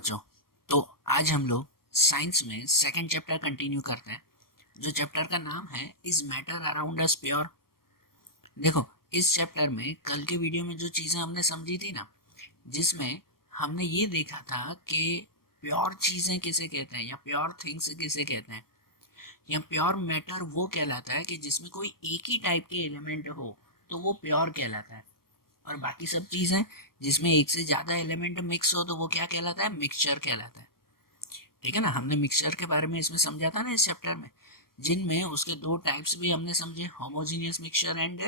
बच्चों, तो आज हम लोग साइंस में सेकंड चैप्टर कंटिन्यू करते हैं। जो चैप्टर का नाम है is matter around us pure. देखो, इस चैप्टर में कल के वीडियो में जो चीज़ें हमने समझी थी ना, जिसमें हमने ये देखा था कि प्योर चीज़ें किसे कहते हैं या प्योर थिंग्स किसे कहते हैं, या प्योर मैटर वो कहलाता है कि जिसमें कोई एक ही टाइप के एलिमेंट हो तो वो प्योर कहलाता है। और बाकी सब चीज़ें जिसमें एक से ज़्यादा एलिमेंट मिक्स हो तो वो क्या कहलाता है, मिक्सचर कहलाता है। ठीक है ना, हमने मिक्सचर के बारे में इसमें समझा था ना इस चैप्टर में, जिनमें उसके दो टाइप्स भी हमने समझे, homogeneous mixture and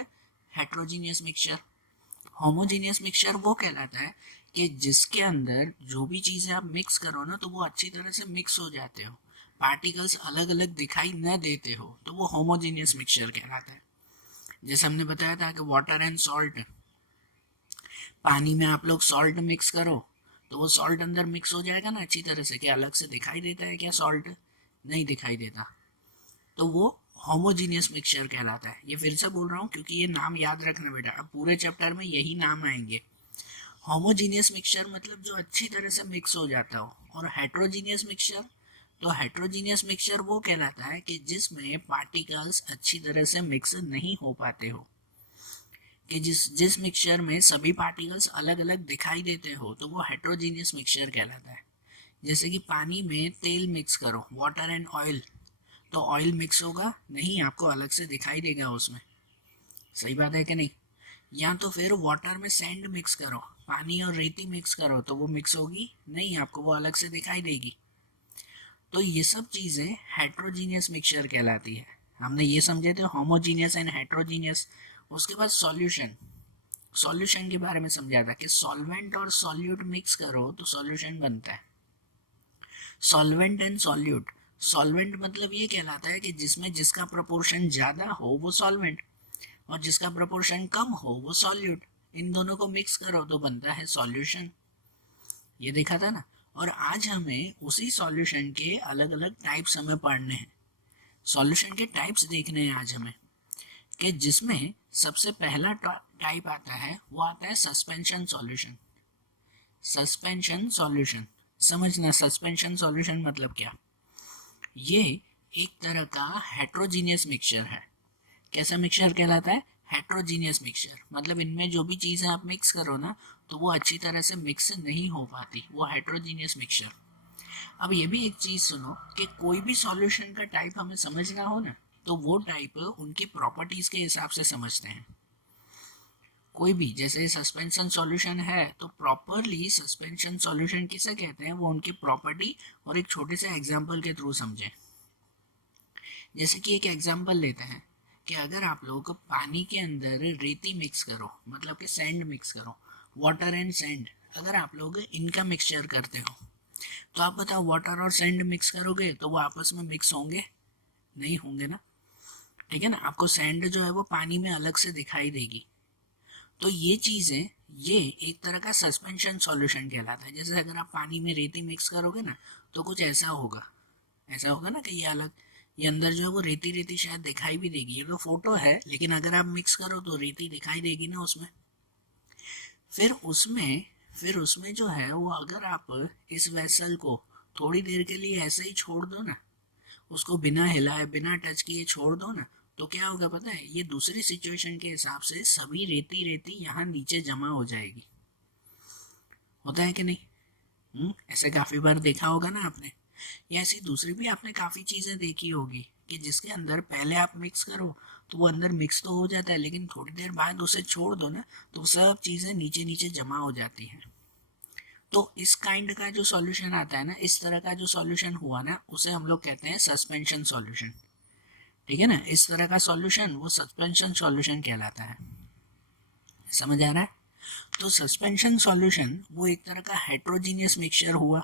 heterogeneous mixture. Homogeneous mixture वो कहलाता है कि जिसके अंदर जो भी चीज़ें आप मिक्स करो ना तो वो अच्छी तरह से मिक्स हो जाते हो, पार्टिकल्स अलग अलग दिखाई न देते हो, तो वो होमोजीनियस मिक्सचर कहलाता है। जैसे हमने बताया था कि वाटर एंड सॉल्ट, पानी में आप लोग सॉल्ट मिक्स करो तो वो सॉल्ट अंदर मिक्स हो जाएगा ना अच्छी तरह से। क्या अलग से दिखाई देता है क्या सॉल्ट? नहीं दिखाई देता। तो वो होमोजीनियस मिक्सचर कहलाता है। ये फिर से बोल रहा हूँ क्योंकि ये नाम याद रखना बेटा, अब पूरे चैप्टर में यही नाम आएंगे। होमोजीनियस मिक्सचर मतलब जो अच्छी तरह से मिक्स हो जाता हो, और हेट्रोजीनियस मिक्सचर, तो हेट्रोजीनियस मिक्सचर वो कहलाता है कि जिसमें पार्टिकल्स अच्छी तरह से मिक्स नहीं हो पाते हो, कि जिस मिक्सचर में सभी पार्टिकल्स अलग अलग दिखाई देते हो तो वो हेट्रोजीनियस मिक्सचर कहलाता है। जैसे कि पानी में तेल मिक्स करो, वाटर एंड ऑयल, तो ऑयल मिक्स होगा नहीं, आपको अलग से दिखाई देगा उसमें। सही बात है कि नहीं? या तो फिर वाटर में सैंड मिक्स करो, पानी और रेती मिक्स करो, तो वो मिक्स होगी नहीं, आपको वो अलग से दिखाई देगी। तो ये सब चीज़ें हेट्रोजीनियस मिक्सचर कहलाती है। हमने ये समझे थे होमोजीनियस एंड हेट्रोजीनियस। उसके बाद सॉल्यूशन, सॉल्यूशन के बारे में समझा था कि सॉल्वेंट और सॉल्यूट मिक्स करो तो सॉल्यूशन बनता है। सॉल्वेंट एंड सॉल्यूट, सॉल्वेंट मतलब ये कहलाता है कि जिसमें जिसका प्रोपोर्शन ज़्यादा हो वो सॉल्वेंट, और जिसका प्रोपोर्शन कम हो वो सॉल्यूट। इन दोनों को मिक्स करो तो बनता है सॉल्यूशन। ये देखा था ना। और आज हमें उसी सॉल्यूशन के अलग अलग टाइप्स हमें पढ़ने हैं। सॉल्यूशन के टाइप्स देखने हैं आज हमें, कि जिसमें सबसे पहला टाइप आता है वो आता है सस्पेंशन सॉल्यूशन। सस्पेंशन सॉल्यूशन समझना, सस्पेंशन सॉल्यूशन मतलब क्या? ये एक तरह का हेट्रोजीनियस मिक्सचर है। कैसा मिक्सचर कहलाता है? Heterogeneous mixture. मतलब इनमें जो भी चीज़ें आप मिक्स करो ना तो वो अच्छी तरह से मिक्स नहीं हो पाती, वो हेट्रोजीनियस मिक्सचर। अब ये भी एक चीज़ सुनो कि कोई भी सॉल्यूशन का टाइप हमें समझना हो ना तो वो टाइप उनकी प्रॉपर्टीज़ के हिसाब से समझते हैं। कोई भी, जैसे सस्पेंशन सॉल्यूशन है तो प्रॉपरली सस्पेंशन सॉल्यूशन किसे कहते हैं वो उनकी प्रॉपर्टी और एक छोटे से एग्जांपल के थ्रू समझें। जैसे कि एक एग्जांपल लेते हैं कि अगर आप लोग पानी के अंदर रेती मिक्स करो, मतलब कि सैंड मिक्स करो, वाटर एंड सैंड, अगर आप लोग इनका मिक्सचर करते हो तो आप बताओ वाटर और सैंड मिक्स करोगे तो वो आपस में मिक्स होंगे? नहीं होंगे ना। ठीक है ना, आपको सैंड जो है वो पानी में अलग से दिखाई देगी। तो ये चीज़ें, ये एक तरह का सस्पेंशन सॉल्यूशन कहलाता है। जैसे अगर आप पानी में रेती मिक्स करोगे ना तो कुछ ऐसा होगा, ऐसा होगा ना कि ये अलग, ये अंदर जो है वो रेती रेती शायद दिखाई भी देगी। ये तो फोटो है, लेकिन अगर आप मिक्स करो तो रेती दिखाई देगी ना उसमें। फिर उसमें जो है वो, अगर आप इस वेसल को थोड़ी देर के लिए ऐसे ही छोड़ दो ना, उसको बिना हिलाए बिना टच किए छोड़ दो ना, तो क्या होगा पता है? ये दूसरी सिचुएशन के हिसाब से सभी रेती रेती यहाँ नीचे जमा हो जाएगी। होता है कि नहीं? ऐसे काफ़ी बार देखा होगा ना आपने। या ऐसी दूसरी भी आपने काफ़ी चीज़ें देखी होगी कि जिसके अंदर पहले आप मिक्स करो तो वो अंदर मिक्स तो हो जाता है, लेकिन थोड़ी देर बाद उसे छोड़ दो ना तो सब चीज़ें नीचे नीचे जमा हो जाती हैं। तो इस काइंड का जो सॉल्यूशन आता है ना, इस तरह का जो सॉल्यूशन हुआ ना, उसे हम लोग कहते हैं सस्पेंशन सॉल्यूशन। ठीक है ना, इस तरह का सॉल्यूशन वो सस्पेंशन सॉल्यूशन कहलाता है। समझ आ रहा है? तो सस्पेंशन सॉल्यूशन वो एक तरह का हेट्रोजीनियस मिक्सचर हुआ,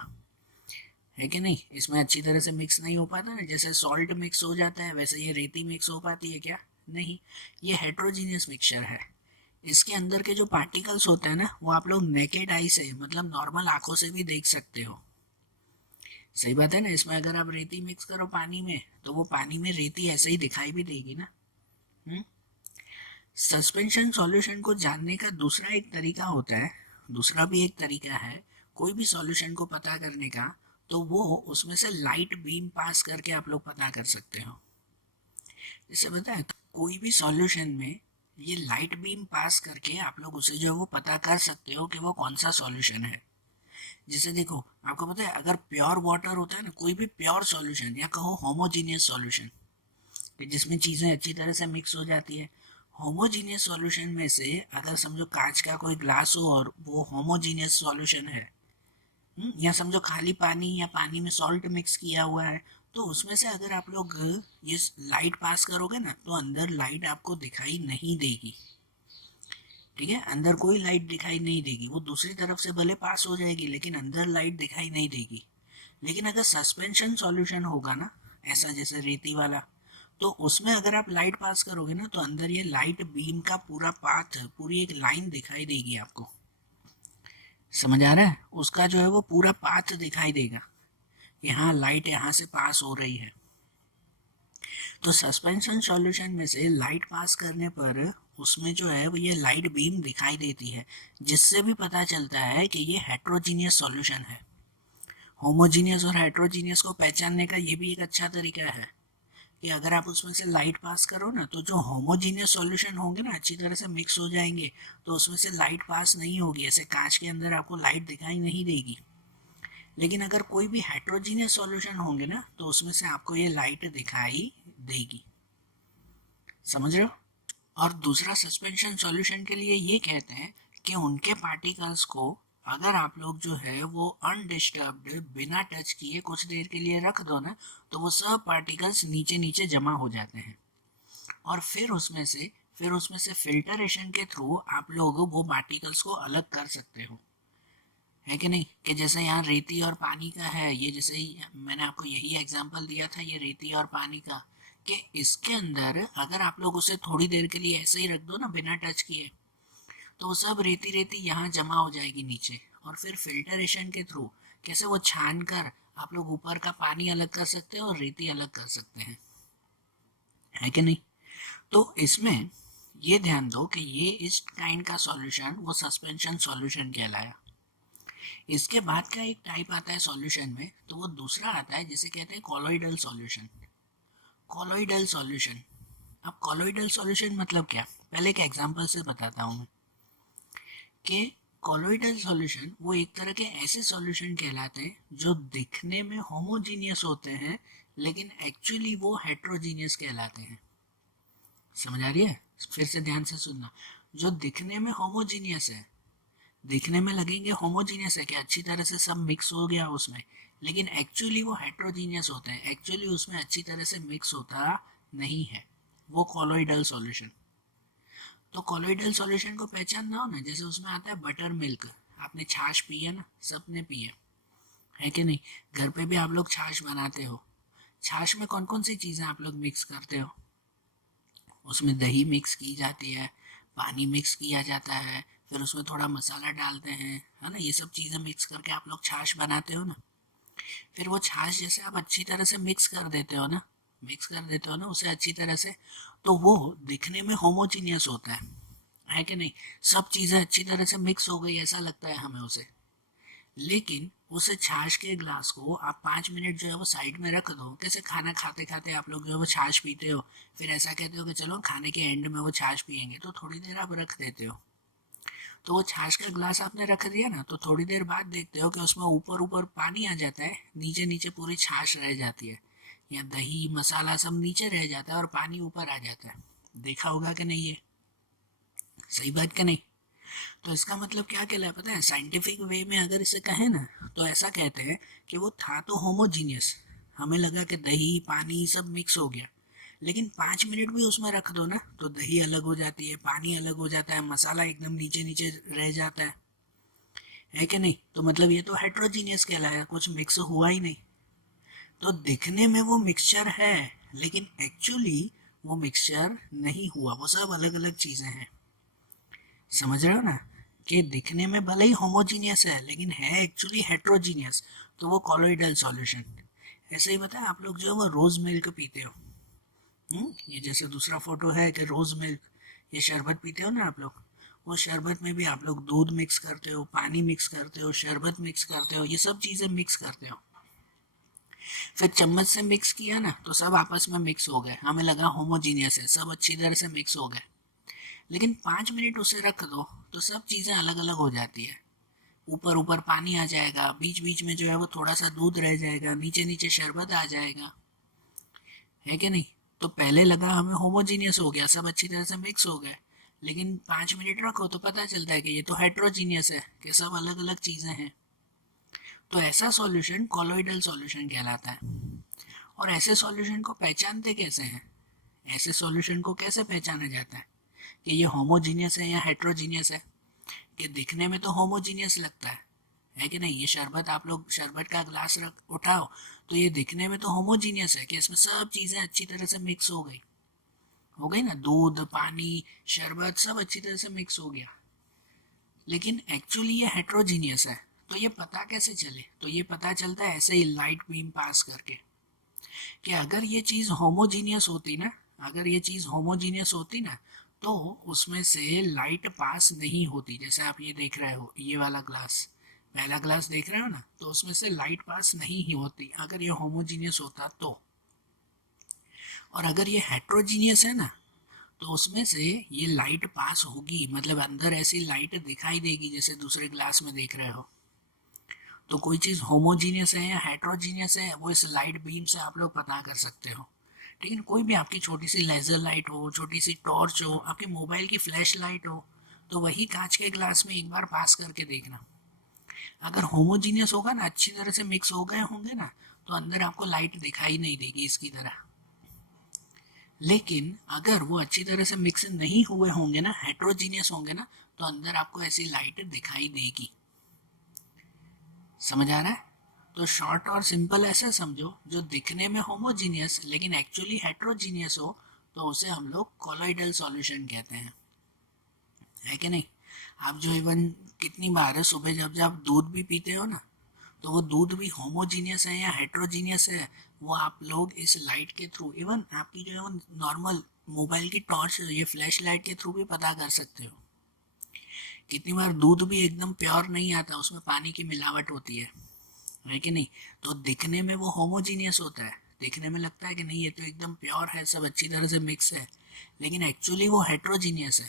है कि नहीं? इसमें अच्छी तरह से मिक्स नहीं हो पाता ना, जैसे सॉल्ट मिक्स हो जाता है वैसे ये रेती मिक्स हो पाती है क्या? नहीं, ये हेट्रोजीनियस मिक्सचर है। इसके अंदर के जो पार्टिकल्स होते हैं ना वो आप लोग नेकेड आई से, मतलब नॉर्मल आंखों से भी देख सकते हो। सही बात है ना, इसमें अगर आप रेती मिक्स करो पानी में तो वो पानी में रेती ऐसे ही दिखाई भी देगी ना। सस्पेंशन सॉल्यूशन को जानने का दूसरा एक तरीका होता है, दूसरा भी एक तरीका है, कोई भी सॉल्यूशन को पता करने का, तो वो उसमें से लाइट बीम पास करके आप लोग पता कर सकते हो। जैसे पता है कोई भी सॉल्यूशन में ये लाइट बीम पास करके आप लोग उसे जो है वो पता कर सकते हो कि वो कौन सा सॉल्यूशन है। जैसे देखो आपको पता है अगर प्योर वाटर होता है ना, कोई भी प्योर सॉल्यूशन या कहो होमोजीनियस सॉल्यूशन जिसमें चीज़ें अच्छी तरह से मिक्स हो जाती है, होमोजीनियस सॉल्यूशन में से अगर समझो कांच का कोई ग्लास हो और वो होमोजीनियस सॉल्यूशन है, या समझो खाली पानी या पानी में सॉल्ट मिक्स किया हुआ है, तो उसमें से अगर आप लोग ये लाइट पास करोगे ना तो अंदर लाइट आपको दिखाई नहीं देगी। ठीक है, अंदर कोई लाइट दिखाई नहीं देगी, वो दूसरी तरफ से भले पास हो जाएगी लेकिन अंदर लाइट दिखाई नहीं देगी। लेकिन अगर सस्पेंशन सॉल्यूशन होगा ना, ऐसा जैसे रेती वाला, तो उसमें अगर आप लाइट पास करोगे ना तो अंदर ये लाइट बीम का पूरा पाथ, पूरी एक लाइन दिखाई देगी आपको। समझ आ रहा है, उसका जो है वो पूरा पाथ दिखाई देगा कि हाँ लाइट यहाँ से पास हो रही है। तो सस्पेंशन सॉल्यूशन में से लाइट पास करने पर उसमें जो है वो ये लाइट बीम दिखाई देती है, जिससे भी पता चलता है कि ये हेट्रोजीनियस सॉल्यूशन है। होमोजीनियस और हेट्रोजीनियस को पहचानने का ये भी एक अच्छा तरीका है कि अगर आप उसमें से लाइट पास करो ना तो जो होमोजीनियस सॉल्यूशन होंगे ना अच्छी तरह से मिक्स हो जाएंगे, तो उसमें से लाइट पास नहीं होगी, ऐसे कांच के अंदर आपको लाइट दिखाई नहीं देगी। लेकिन अगर कोई भी हेट्रोजीनियस सॉल्यूशन होंगे ना तो उसमें से आपको ये लाइट दिखाई देगी। समझ रहे हो? और दूसरा सस्पेंशन सॉल्यूशन के लिए ये कहते हैं कि उनके पार्टिकल्स को अगर आप लोग जो है वो अनडिस्टर्ब्ड बिना टच किए कुछ देर के लिए रख दो ना, तो वो सब पार्टिकल्स नीचे नीचे जमा हो जाते हैं और फिर उसमें से फिल्टरेशन के थ्रू आप लोग वो पार्टिकल्स को अलग कर सकते हो। है कि नहीं, कि जैसे यहाँ रेती और पानी का है, ये जैसे ही मैंने आपको यही एग्जांपल दिया था ये रेती और पानी का, कि इसके अंदर अगर आप लोग उसे थोड़ी देर के लिए ऐसे ही रख दो ना बिना टच किए, तो वो सब रेती रेती यहाँ जमा हो जाएगी नीचे, और फिर फिल्टरेशन के थ्रू कैसे वो छान कर आप लोग ऊपर का पानी अलग कर सकते हैं और रेती अलग कर सकते हैं। है कि नहीं? तो इसमें ये ध्यान दो कि ये इस काइंड का सॉल्यूशन वो सस्पेंशन सॉल्यूशन कहलाया। इसके बाद का एक टाइप आता है सॉल्यूशन में, तो वो दूसरा आता है जिसे कहते हैं कॉलोइडल सॉल्यूशन। कॉलोइडल सॉल्यूशन, अब कॉलोइडल सॉल्यूशन मतलब क्या, पहले एक एग्जांपल से बताता हूँ मैं कि कॉलोइडल सॉल्यूशन वो एक तरह के ऐसे सॉल्यूशन कहलाते हैं जो दिखने में होमोजीनियस होते हैं लेकिन एक्चुअली वो हेट्रोजीनियस कहलाते हैं। समझ आ रही है? फिर से ध्यान से सुनना, जो दिखने में होमोजीनियस है, दिखने में लगेंगे होमोजीनियस है कि अच्छी तरह से सब मिक्स हो गया उसमें, लेकिन एक्चुअली वो हेट्रोजीनियस होते हैं, एक्चुअली उसमें अच्छी तरह से मिक्स होता नहीं है, वो कॉलोइडल सॉल्यूशन। तो कॉलोइडल सॉल्यूशन को पहचानना हो ना, जैसे उसमें आता है बटर मिल्क, आपने छाछ पी है ना, सबने पी है कि नहीं? घर पे भी आप लोग छाछ बनाते हो, छाछ में कौन कौन सी चीज़ें आप लोग मिक्स करते हो? उसमें दही मिक्स की जाती है, पानी मिक्स किया जाता है, फिर उसमें थोड़ा मसाला डालते हैं, है ना, ये सब चीज़ें मिक्स करके आप लोग छाछ बनाते हो ना। फिर वो छाछ जैसे आप अच्छी तरह से मिक्स कर देते हो ना, उसे अच्छी तरह से, तो वो दिखने में होमोजीनियस होता है कि नहीं? सब चीज़ें अच्छी तरह से मिक्स हो गई ऐसा लगता है हमें उसे। लेकिन उस छाछ के ग्लास को आप 5 मिनट जो है वो साइड में रख दो, जैसे खाना खाते खाते आप लोग जो है वो छाछ पीते हो, फिर ऐसा कहते हो कि चलो खाने के एंड में वो छाछ पियेंगे, तो थोड़ी देर आप रख देते हो, तो वो छाछ का ग्लास आपने रख दिया ना, तो थोड़ी देर बाद देखते हो कि उसमें ऊपर ऊपर पानी आ जाता है, नीचे नीचे पूरी छाछ रह जाती है, या दही मसाला सब नीचे रह जाता है और पानी ऊपर आ जाता है। देखा होगा कि नहीं? ये सही बात कि नहीं? तो इसका मतलब क्या कहलाए पता है, साइंटिफिक वे में अगर इसे कहें ना तो ऐसा कहते हैं कि वो था तो होमोजीनियस, हमें लगा कि दही पानी सब मिक्स हो गया, लेकिन 5 मिनट भी उसमें रख दो ना तो दही अलग हो जाती है, पानी अलग हो जाता है, मसाला एकदम नीचे नीचे रह जाता है कि नहीं? तो मतलब ये तो हेट्रोजीनियस कहलाया, कुछ मिक्स हुआ ही नहीं। तो दिखने में वो मिक्सचर है लेकिन एक्चुअली वो मिक्सचर नहीं हुआ, वो सब अलग अलग चीजें हैं। समझ रहे हो ना, कि दिखने में भले ही होमोजीनियस है लेकिन है एक्चुअली हेट्रोजीनियस, तो वो कॉलोइडल सॉल्यूशन। ऐसे ही बताया आप लोग जो है वो रोज मिल्क पीते हो, ये जैसे दूसरा फोटो है कि रोज मिल्क, ये शरबत पीते हो ना आप लोग, उस शरबत में भी आप लोग दूध मिक्स करते हो, पानी मिक्स करते हो, शरबत मिक्स करते हो, ये सब चीज़ें मिक्स करते हो। फिर चम्मच से मिक्स किया ना तो सब आपस में मिक्स हो गए, हमें लगा होमोजीनियस है, सब अच्छी तरह से मिक्स हो गए। लेकिन 5 मिनट उसे रख दो तो सब चीज़ें अलग अलग हो जाती है। ऊपर ऊपर पानी आ जाएगा, बीच बीच में जो है वो थोड़ा सा दूध रह जाएगा, नीचे नीचे शरबत आ जाएगा, है कि नहीं। तो पहले लगा हमें होमोजीनियस हो गया, सब अच्छी तरह से मिक्स हो गए। लेकिन 5 मिनट रखो तो पता चलता है कि ये तो हेट्रोजीनियस है, कि सब अलग अलग चीज़ें हैं। तो ऐसा सॉल्यूशन कॉलोइडल सॉल्यूशन कहलाता है। और ऐसे सॉल्यूशन को पहचानते कैसे हैं? ऐसे सॉल्यूशन को कैसे पहचाना जाता है कि ये होमोजीनियस है या हेट्रोजीनियस है? कि दिखने में तो होमोजीनियस लगता है कि नहीं। ये शरबत, आप लोग शरबत का ग्लास रख उठाओ तो ये दिखने में तो होमोजीनियस है कि इसमें सब चीज़ें अच्छी तरह से मिक्स हो गई ना, दूध, पानी, शरबत सब अच्छी तरह से मिक्स हो गया। लेकिन एक्चुअली ये हेट्रोजीनियस है। तो ये पता कैसे चले? तो ये पता चलता है ऐसे ही लाइट बीम पास करके, कि अगर ये चीज़ होमोजीनियस होती ना, अगर ये चीज़ होमोजीनियस होती ना तो उसमें से लाइट पास नहीं होती। जैसे आप ये देख रहे हो, ये वाला ग्लास, पहला ग्लास देख रहे हो ना, तो उसमें से लाइट पास नहीं ही होती अगर ये होमोजीनियस होता तो। और अगर ये हेट्रोजीनियस है ना तो उसमें से ये लाइट पास होगी, मतलब अंदर ऐसी लाइट दिखाई देगी जैसे दूसरे ग्लास में देख रहे हो। तो कोई चीज़ होमोजीनियस है या हेट्रोजीनियस है वो इस लाइट बीम से आप लोग पता कर सकते हो। लेकिन कोई भी आपकी छोटी सी लेजर लाइट हो, छोटी सी टॉर्च हो, आपके मोबाइल की फ्लैश लाइट हो, तो वही कांच के ग्लास में एक बार पास करके देखना। अगर होमोजीनियस होगा ना, अच्छी तरह से मिक्स हो गए होंगे ना, तो अंदर आपको लाइट दिखाई नहीं देगी इसकी तरह। लेकिन अगर वो अच्छी तरह से मिक्स नहीं हुए होंगे ना, हेट्रोजीनियस होंगे ना, तो अंदर आपको ऐसी लाइट दिखाई देगी। समझ आ रहा है? तो शॉर्ट और सिंपल ऐसा समझो, जो दिखने में होमोजीनियस लेकिन एक्चुअली हेट्रोजीनियस हो तो उसे हम लोग कोलॉइडल सॉल्यूशन कहते हैं, है कि नहीं। आप जो इवन कितनी बार है सुबह जब जब दूध भी पीते हो ना, तो वो दूध भी होमोजीनियस है या हेट्रोजीनियस है, वो आप लोग इस लाइट के थ्रू, इवन आपकी जो है वो नॉर्मल मोबाइल की टॉर्च, ये फ्लैश लाइट के थ्रू भी पता कर सकते हो। कितनी बार दूध भी एकदम प्योर नहीं आता, उसमें पानी की मिलावट होती है कि नहीं। तो दिखने में वो होमोजीनियस होता है, दिखने में लगता है कि नहीं ये तो एकदम प्योर है, सब अच्छी तरह से मिक्स है, लेकिन एक्चुअली वो हेट्रोजीनियस है।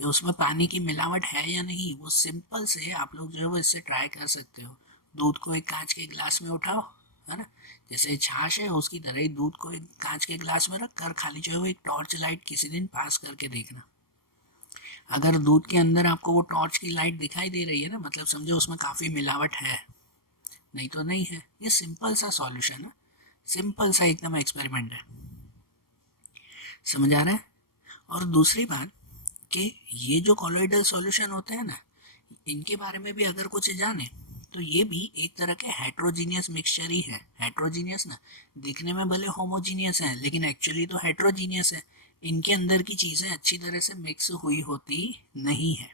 ये उसमें पानी की मिलावट है या नहीं, वो सिंपल से आप लोग जो है वो इससे ट्राई कर सकते हो। दूध को एक कांच के गिलास में उठाओ, है ना, जैसे छाछ है उसकी तरह ही दूध को एक कांच के गिलास में रख कर खाली जो है वो एक टॉर्च लाइट किसी दिन पास करके देखना। अगर दूध के अंदर आपको वो टॉर्च की लाइट दिखाई दे रही है ना, मतलब समझो उसमें काफ़ी मिलावट है, नहीं तो नहीं है। ये सिंपल सा सॉल्यूशन है, सिंपल सा एकदम एक्सपेरिमेंट है। समझ आ रहा है? और दूसरी बात कि ये जो कॉलोइडल सॉल्यूशन होते हैं ना, इनके बारे में भी अगर कुछ जाने तो ये भी एक तरह के हेट्रोजीनियस मिक्सचर ही है। हेट्रोजीनियस ना, दिखने में भले होमोजीनियस है लेकिन एक्चुअली तो हेट्रोजीनियस है। इनके अंदर की चीज़ें अच्छी तरह से मिक्स हुई होती नहीं है।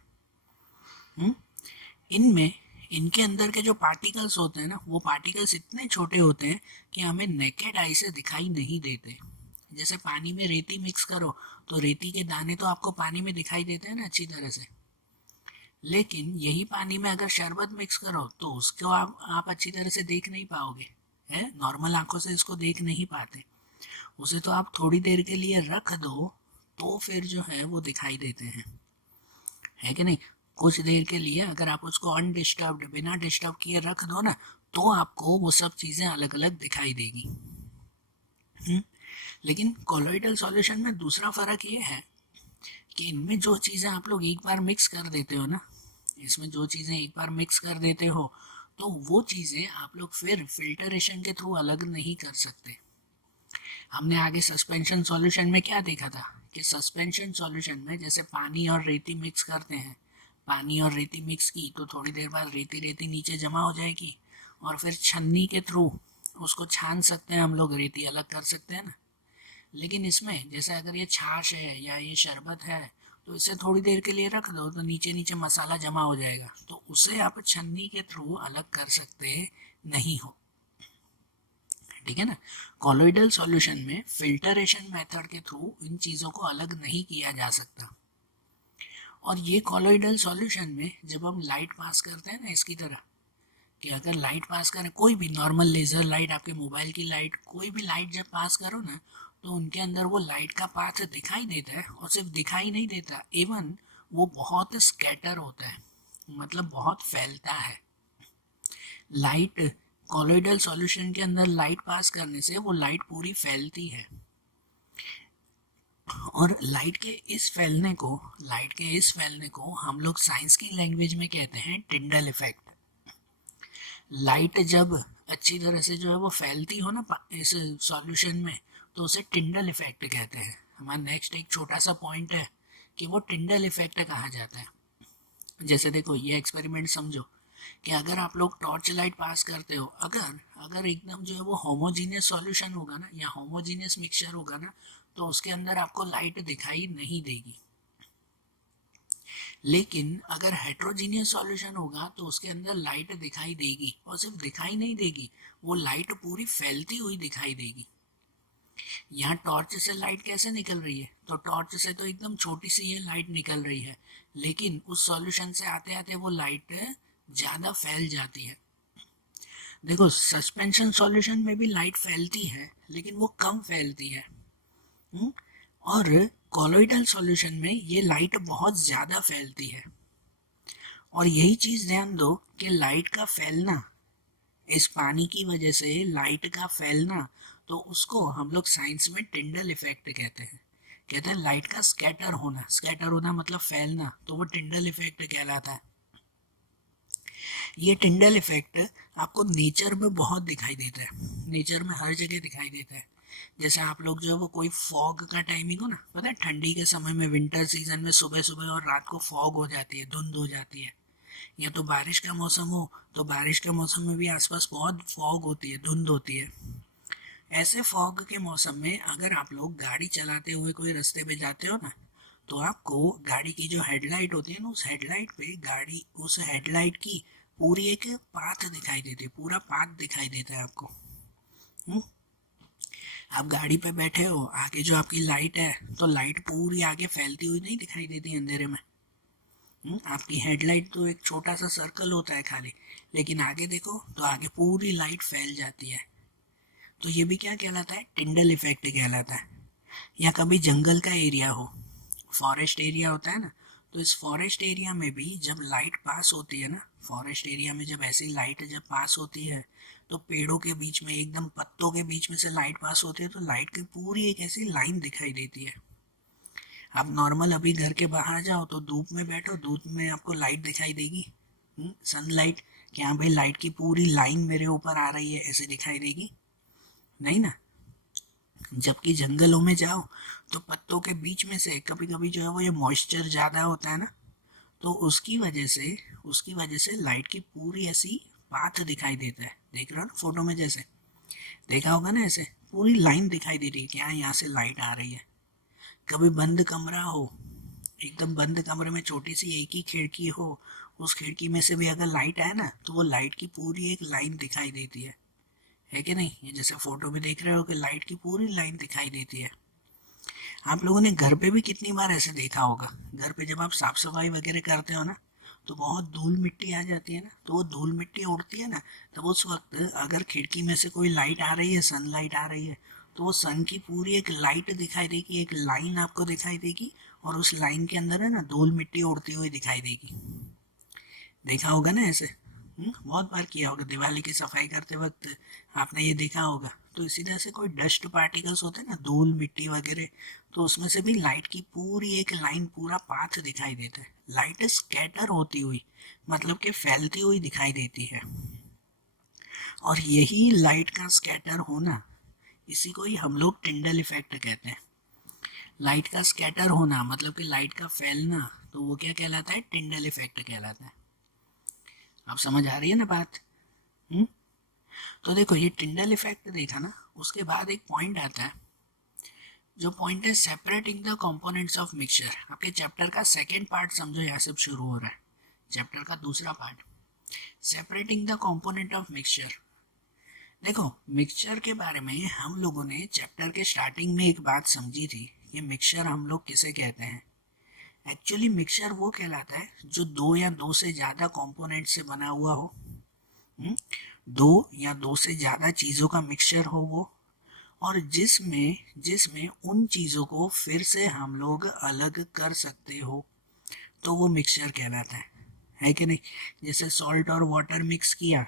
इनमें, इनके अंदर के जो पार्टिकल्स होते हैं ना, वो पार्टिकल्स इतने छोटे होते हैं कि हमें नेकेड आई से दिखाई नहीं देते। जैसे पानी में रेती मिक्स करो तो रेती के दाने तो आपको पानी में दिखाई देते हैं ना अच्छी तरह से, लेकिन यही पानी में अगर शरबत मिक्स करो तो उसको आप अच्छी तरह से देख नहीं पाओगे, है, नॉर्मल आंखों से इसको देख नहीं पाते। उसे तो आप थोड़ी देर के लिए रख दो तो फिर जो है वो दिखाई देते हैं, है कि नहीं। कुछ देर के लिए अगर आप उसको अनडिस्टर्ब्ड, बिना डिस्टर्ब किए रख दो ना, तो आपको वो सब चीज़ें अलग अलग दिखाई देगी। लेकिन कोलोइडल सॉल्यूशन में दूसरा फ़र्क ये है कि इनमें जो चीज़ें आप लोग एक बार मिक्स कर देते हो ना, इसमें जो चीज़ें एक बार मिक्स कर देते हो तो वो चीज़ें आप लोग फिर फिल्टरेशन के थ्रू अलग नहीं कर सकते। हमने आगे सस्पेंशन सॉल्यूशन में क्या देखा था कि सस्पेंशन सॉल्यूशन में जैसे पानी और रेती मिक्स करते हैं, पानी और रेती मिक्स की तो थोड़ी देर बाद रेती रेती नीचे जमा हो जाएगी और फिर छन्नी के थ्रू उसको छान सकते हैं हम लोग, रेती अलग कर सकते हैं ना। लेकिन इसमें जैसे अगर ये छाछ है या ये शरबत है तो इसे थोड़ी देर के लिए रख दो तो नीचे नीचे मसाला जमा हो जाएगा, तो उसे आप छन्नी के थ्रू अलग कर सकते नहीं हो, ठीक है ना। कॉलोइडल सॉल्यूशन में फिल्टरेशन मेथड के थ्रू इन चीज़ों को अलग नहीं किया जा सकता। और ये कॉलोइडल सॉल्यूशन में जब हम लाइट पास करते हैं ना इसकी तरह, कि अगर लाइट पास करें, कोई भी नॉर्मल लेज़र लाइट, आपके मोबाइल की लाइट, कोई भी लाइट जब पास करो ना, तो उनके अंदर वो लाइट का पाथ दिखाई देता है, और सिर्फ दिखाई नहीं देता, इवन वो बहुत स्कैटर होता है, मतलब बहुत फैलता है। लाइट कॉलोइडल सॉल्यूशन के अंदर लाइट पास करने से वो लाइट पूरी फैलती है, और लाइट के इस फैलने को हम लोग साइंस की लैंग्वेज में कहते हैं टिंडल इफेक्ट। लाइट जब अच्छी तरह से जो है वो फैलती हो ना इस सॉल्यूशन में, तो उसे टिंडल इफेक्ट कहते हैं। हमारा नेक्स्ट एक छोटा सा पॉइंट है कि वो टिंडल इफेक्ट कहा जाता है। जैसे देखो ये एक्सपेरिमेंट समझो कि अगर आप लोग टॉर्च लाइट पास करते हो, अगर अगर एकदम जो है वो होमोजीनियस सॉल्यूशन होगा ना, या होमोजीनियस मिक्सचर होगा ना, तो उसके अंदर आपको लाइट दिखाई नहीं देगी। लेकिन अगर हेट्रोजीनियस सॉल्यूशन होगा तो उसके अंदर लाइट दिखाई देगी, और सिर्फ दिखाई नहीं देगी, वो लाइट पूरी फैलती हुई दिखाई देगी। यहाँ टॉर्च से लाइट कैसे निकल रही है, तो टॉर्च से तो एकदम छोटी सी ये लाइट निकल रही है, लेकिन उस सॉल्यूशन से आते आते वो लाइट ज़्यादा फैल जाती है। देखो सस्पेंशन सॉल्यूशन में भी लाइट फैलती है, लेकिन वो कम फैलती है। और कॉलोइडल सॉल्यूशन में ये लाइट बहुत ज़्यादा फैलती है। और यही चीज़ ध्यान दो कि लाइट का फैलना, इस पानी की वजह से लाइट का फैलना, तो उसको हम लोग साइंस में टिंडल इफेक्ट कहते हैं लाइट का स्कैटर होना मतलब फैलना, तो वो टिंडल इफेक्ट कहलाता है। ये टिंडल इफेक्ट आपको नेचर में बहुत दिखाई देता है, नेचर में हर जगह दिखाई देता है। जैसे आप लोग जो है वो कोई फॉग का टाइमिंग हो ना, पता है ठंडी के समय में, विंटर सीजन में सुबह सुबह और रात को फॉग हो जाती है, धुंध हो जाती है, या तो बारिश का मौसम हो तो बारिश के मौसम में भी आसपास बहुत फॉग होती है, धुंध होती है। ऐसे फॉग के मौसम में अगर आप लोग गाड़ी चलाते हुए कोई रास्ते पे जाते हो ना, तो आपको गाड़ी की जो हेडलाइट होती है ना, उस हेडलाइट की पूरी एक पाथ दिखाई देती है, पूरा पाथ दिखाई देता है आपको। हुँ? आप गाड़ी पे बैठे हो, आगे जो आपकी लाइट है, तो लाइट पूरी आगे फैलती हुई नहीं दिखाई देती अंधेरे में। आपकी हेडलाइट तो एक छोटा सा सर्कल होता है खाली, लेकिन आगे देखो तो आगे पूरी लाइट फैल जाती है। तो ये भी क्या कहलाता है, टिंडल इफेक्ट कहलाता है। या कभी जंगल का एरिया हो, फॉरेस्ट एरिया होता है ना, तो इस फॉरेस्ट एरिया में भी जब लाइट पास होती है ना, फॉरेस्ट एरिया में जब ऐसी लाइट जब पास होती है, तो पेड़ों के बीच में, एकदम पत्तों के बीच में से लाइट पास होती है, तो लाइट की पूरी एक ऐसी लाइन दिखाई देती है। आप नॉर्मल अभी घर के बाहर जाओ तो धूप में बैठो, धूप में आपको लाइट दिखाई देगी, सनलाइट, कि हाँ भाई लाइट की पूरी लाइन मेरे ऊपर आ रही है, ऐसे दिखाई देगी नहीं ना। जबकि जंगलों में जाओ तो पत्तों के बीच में से कभी कभी जो है वो ये मॉइस्चर ज़्यादा होता है ना, तो उसकी वजह से लाइट की पूरी ऐसी पाथ दिखाई देता है। देख रहे हो ना फोटो में, जैसे देखा होगा ना, ऐसे पूरी लाइन दिखाई दे रही है कि हाँ यहाँ से लाइट आ रही है। कभी बंद कमरा हो, एकदम बंद कमरे में छोटी सी एक ही खिड़की हो, उस खिड़की में से भी अगर लाइट आए ना, तो वो लाइट की पूरी एक लाइन दिखाई देती है कि नहीं। ये जैसे फोटो में देख रहे हो कि लाइट की पूरी लाइन दिखाई देती है। आप लोगों ने घर पे भी कितनी बार ऐसे देखा होगा, घर पे जब आप साफ सफाई वगैरह करते हो ना, तो बहुत धूल मिट्टी आ जाती है ना, तो वो धूल मिट्टी उड़ती है ना, तब उस वक्त अगर खिड़की में से कोई लाइट आ रही है, सनलाइट आ रही है, तो वो सन की पूरी एक लाइट दिखाई देगी, एक लाइन आपको दिखाई देगी, और उस लाइन के अंदर है ना धूल मिट्टी उड़ती हुई दिखाई देगी। देखा होगा ना ऐसे, बहुत बार किया होगा, दिवाली की सफाई करते वक्त आपने ये देखा होगा। तो इसी तरह से कोई डस्ट पार्टिकल्स होते हैं ना, धूल मिट्टी वगैरह, तो उसमें से भी लाइट की पूरी एक लाइन, पूरा पाथ दिखाई देता है। लाइट स्कैटर होती हुई, मतलब कि फैलती हुई दिखाई देती है। और यही लाइट का स्कैटर होना, इसी को ही हम लोग टिंडल इफेक्ट कहते हैं। लाइट का स्कैटर होना मतलब कि लाइट का फैलना, तो वो क्या कहलाता है, टिंडल इफेक्ट कहलाता है। आप समझ आ रही है ना बात। हम्म तो देखो ये टिंडल इफेक्ट देखा ना, उसके बाद एक पॉइंट आता है, जो पॉइंट है separating the components of mixture. आपके चैप्टर का सेकेंड पार्ट समझो, यहाँ से शुरू हो रहा है चैप्टर का दूसरा part, separating the component of mixture. देखो मिक्सचर के बारे में हम लोगों ने चैप्टर के स्टार्टिंग में एक बात समझी थी कि मिक्सचर हम लोग किसे कहते हैं। एक्चुअली मिक्सचर वो कहलाता है जो दो या दो से ज़्यादा कंपोनेंट से बना हुआ हो। दो या दो से ज़्यादा चीज़ों का मिक्सचर हो वो, और जिसमें जिसमें उन चीज़ों को फिर से हम लोग अलग कर सकते हो, तो वो मिक्सचर कहलाता है कि नहीं। जैसे सॉल्ट और वाटर मिक्स किया,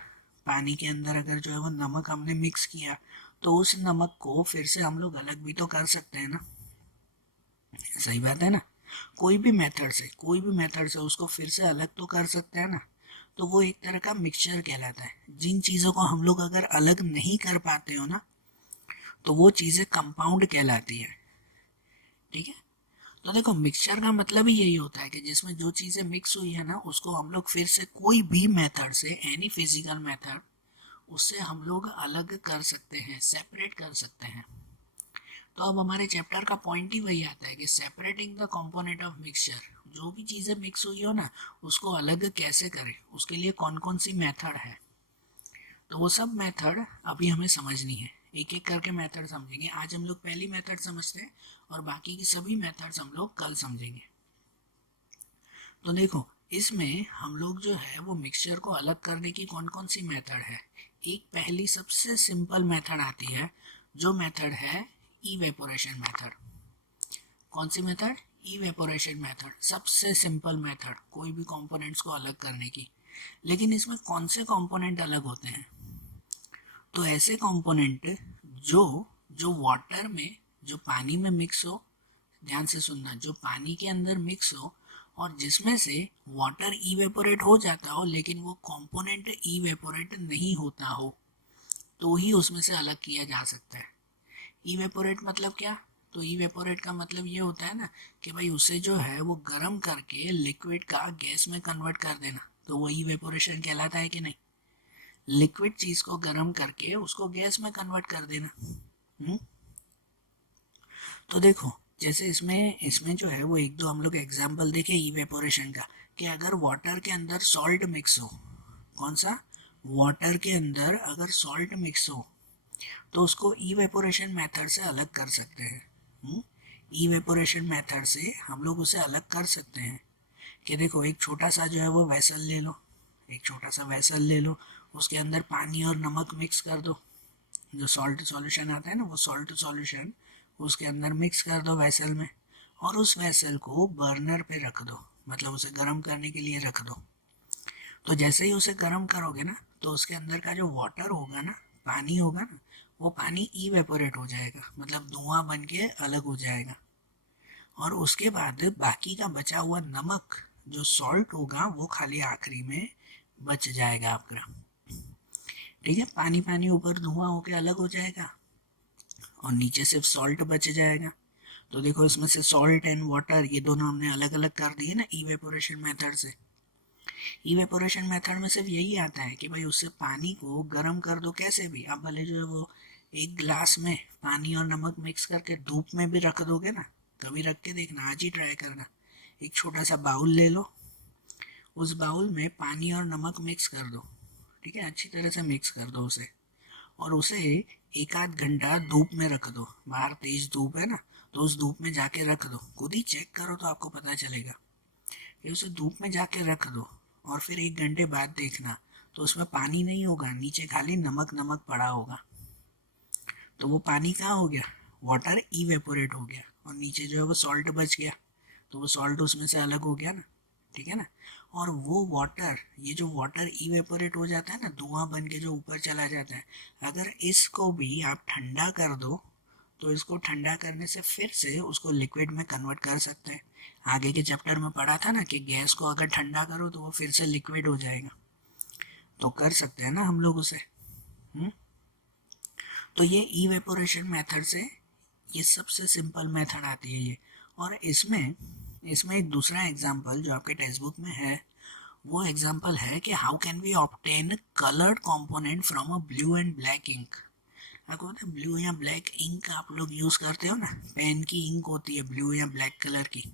पानी के अंदर अगर जो है वो नमक हमने मिक्स किया, तो उस नमक को फिर से हम लोग अलग भी तो कर सकते हैं ना। सही बात है ना। कोई भी मेथड से उसको फिर से अलग तो कर सकते हैं ना। तो वो एक तरह का मिक्सचर कहलाता है। जिन चीज़ों को हम लोग अगर अलग नहीं कर पाते हो ना, तो वो चीज़ें कंपाउंड कहलाती है। ठीक है। तो देखो, मिक्सचर का मतलब ही यही होता है कि जिसमें जो चीज़ें मिक्स हुई है ना, उसको हम लोग फिर से कोई भी मेथड से, एनी फिजिकल मेथड, उससे हम लोग अलग कर सकते हैं, सेपरेट कर सकते हैं। तो अब हमारे चैप्टर का पॉइंट ही वही आता है कि separating the component of mixture. जो भी चीज़ें मिक्स हुई हो ना, उसको अलग कैसे करें, उसके लिए कौन कौन सी मेथड है। तो वो सब मेथड अभी हमें समझनी है। एक एक करके मेथड समझेंगे। आज हम लोग पहली मेथड समझते हैं और बाकी की सभी मेथड्स हम लोग कल समझेंगे। तो देखो, इसमें हम लोग जो है वो मिक्सचर को अलग करने की कौन कौन सी मेथड है। एक पहली सबसे सिंपल मेथड आती है, जो मेथड है इवेपोरेशन मेथड। कौन सी मेथड? Evaporation method. सबसे सिंपल मेथड कोई भी कंपोनेंट्स को अलग करने की। लेकिन इसमें कौन से कंपोनेंट अलग होते हैं? तो ऐसे कंपोनेंट जो जो वाटर में, जो पानी में मिक्स हो, ध्यान से सुनना, जो पानी के अंदर मिक्स हो और जिसमें से वाटर इवेपोरेट हो जाता हो, लेकिन वो कंपोनेंट इवेपोरेट नहीं होता हो, तो ही उसमें से अलग किया जा सकता है। इवेपोरेट मतलब क्या? तो इवेपोरेट का मतलब ये होता है ना कि भाई उसे जो है वो गर्म करके लिक्विड का गैस में कन्वर्ट कर देना, तो वो इवेपोरेशन कहलाता है कि नहीं। लिक्विड चीज को गर्म करके उसको गैस में कन्वर्ट कर देना। हम्म। तो देखो, जैसे इसमें इसमें जो है वो एक दो हम लोग एग्जांपल देखे इवेपोरेशन का, कि अगर वाटर के अंदर सॉल्ट मिक्स हो, कौन सा? वाटर के अंदर अगर सॉल्ट मिक्स हो, तो उसको इवेपोरेशन मेथड से अलग कर सकते हैं। इवेपोरेशन मेथड से हम लोग उसे अलग कर सकते हैं। कि देखो, एक छोटा सा जो है वो वेसल ले लो, एक छोटा सा वेसल ले लो, उसके अंदर पानी और नमक मिक्स कर दो। जो सॉल्ट सॉल्यूशन आता है ना, वो सॉल्ट सॉल्यूशन उसके अंदर मिक्स कर दो वेसल में, और उस वेसल को बर्नर पे रख दो, मतलब उसे गर्म करने के लिए रख दो। तो जैसे ही उसे गर्म करोगे ना, तो उसके अंदर का जो वाटर होगा ना, पानी होगा ना, वो पानी इवेपोरेट हो जाएगा, मतलब धुआं बन के अलग हो जाएगा। और उसके बाद बाकी का बचा हुआ नमक, जो सॉल्ट होगा, वो खाली आखिरी में बच जाएगा आपका। ठीक है। पानी पानी ऊपर धुआं होके अलग हो जाएगा और नीचे सिर्फ सॉल्ट बच जाएगा। तो देखो, इसमें से सॉल्ट एंड वाटर ये दोनों हमने अलग अलग कर दिए ना इवेपोरेशन मेथड से। इवेपोरेशन मेथड में सिर्फ यही आता है कि भाई उससे पानी को गर्म कर दो कैसे भी। आप भले जो है वो एक ग्लास में पानी और नमक मिक्स करके धूप में भी रख दोगे ना, कभी रख के देखना, आज ही ट्राई करना। एक छोटा सा बाउल ले लो, उस बाउल में पानी और नमक मिक्स कर दो। ठीक है, अच्छी तरह से मिक्स कर दो उसे, और उसे एक आध घंटा धूप में रख दो। बाहर तेज धूप है ना, तो उस धूप में जाके रख दो। खुद ही चेक करो तो आपको पता चलेगा कि उसे धूप में जाके रख दो, और फिर एक घंटे बाद देखना, तो उसमें पानी नहीं होगा, नीचे खाली नमक नमक पड़ा होगा। तो वो पानी कहाँ हो गया? वाटर इवेपोरेट हो गया, और नीचे जो है वो सॉल्ट बच गया, तो वो सॉल्ट उसमें से अलग हो गया ना। ठीक है ना। और वो वाटर, ये जो वाटर इवेपोरेट हो जाता है ना, धुआं बन के जो ऊपर चला जाता है, अगर इसको भी आप ठंडा कर दो, तो इसको ठंडा करने से फिर से उसको लिक्विड में कन्वर्ट कर सकते हैं। आगे के चैप्टर में पढ़ा था ना कि गैस को अगर ठंडा करो तो वो फिर से लिक्विड हो जाएगा। तो कर सकते हैं ना हम लोग उसे। हम्म। तो ये इवेपोरेशन मेथड से, ये सबसे सिंपल मेथड आती है ये। और इसमें इसमें एक दूसरा एग्जांपल जो आपके टेक्स्ट बुक में है, वो एग्जांपल है कि how can we obtain coloured component from a blue and black ink. आपको पता है ब्लू या ब्लैक इंक आप लोग यूज़ करते हो ना, पेन की इंक होती है ब्लू या ब्लैक कलर की,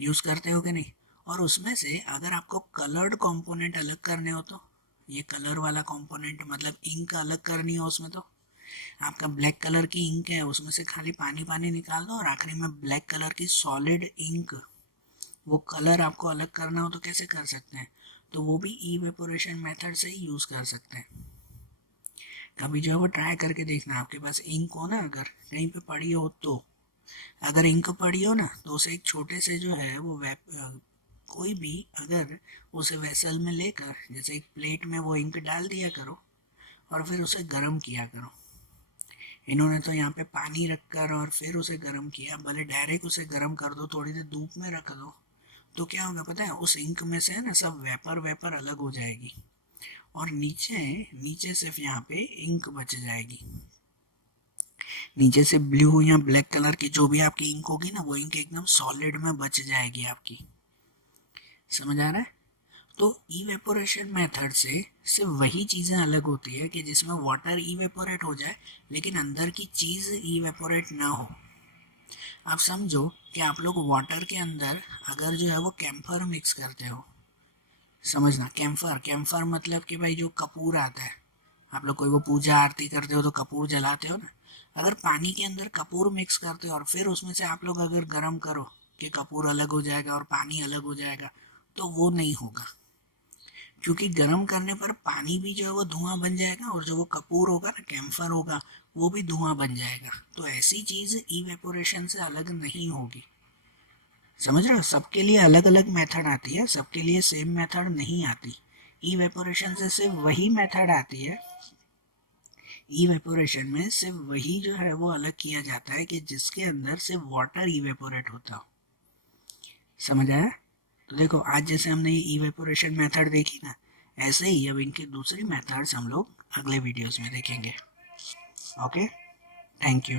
यूज़ करते हो कि नहीं। और उसमें से अगर आपको कलर्ड कंपोनेंट अलग करने हो, तो ये कलर वाला कंपोनेंट मतलब इंक अलग करनी हो उसमें, तो आपका ब्लैक कलर की इंक है, उसमें से खाली पानी पानी निकाल दो और आखिरी में ब्लैक कलर की सॉलिड इंक वो कलर आपको अलग करना हो तो कैसे कर सकते हैं, तो वो भी इवेपोरेशन मेथड से ही यूज़ कर सकते हैं। कभी जो है वो ट्राई करके देखना, आपके पास इंक हो ना, अगर कहीं पे पड़ी हो तो, अगर इंक पड़ी हो ना तो उसे एक छोटे से जो है वो कोई भी अगर उसे वेसल में लेकर जैसे एक प्लेट में वो इंक डाल दिया करो और फिर उसे गर्म किया करो। इन्होंने तो यहाँ पे पानी रखकर और फिर उसे गर्म किया, भले डायरेक्ट उसे गर्म कर दो, थोड़ी देर धूप में रख दो, तो क्या होगा पता है, उस इंक में से है ना सब वेपर वेपर अलग हो जाएगी और नीचे नीचे सिर्फ यहाँ पे इंक बच जाएगी। नीचे से ब्लू या ब्लैक कलर की जो भी आपकी इंक होगी ना, वो इंक एकदम सॉलिड में बच जाएगी आपकी। समझ आ रहा है? तो इवेपोरेशन मेथड से सिर्फ वही चीज़ें अलग होती है कि जिसमें वाटर इवेपोरेट हो जाए लेकिन अंदर की चीज़ इवेपोरेट ना हो। आप समझो कि आप लोग वाटर के अंदर अगर जो है वो कैम्फर मिक्स करते हो, समझना, कैम्फर कैम्फर मतलब कि भाई जो कपूर आता है, आप लोग कोई वो पूजा आरती करते हो तो कपूर जलाते हो ना, अगर पानी के अंदर कपूर मिक्स करते हो और फिर उसमें से आप लोग अगर गर्म करो कि कपूर अलग हो जाएगा और पानी अलग हो जाएगा, तो वो नहीं होगा, क्योंकि गर्म करने पर पानी भी जो है वो धुआं बन जाएगा और जो वो कपूर होगा ना, कैम्फर होगा, वो भी धुआं बन जाएगा। तो ऐसी चीज़ इवेपोरेशन से अलग नहीं होगी। समझ रहे हो? सबके लिए अलग अलग मेथड आती है, सबके लिए सेम मेथड नहीं आती। इवेपोरेशन से सिर्फ वही मेथड आती है, इवेपोरेशन में सिर्फ वही जो है वो अलग किया जाता है कि जिसके अंदर सिर्फ वाटर इवेपोरेट होता हो। समझ आया? तो देखो, आज जैसे हमने ये इवेपोरेशन मेथड देखी ना, ऐसे ही अब इनके दूसरी मेथड्स हम लोग अगले वीडियोस में देखेंगे। Okay, thank you.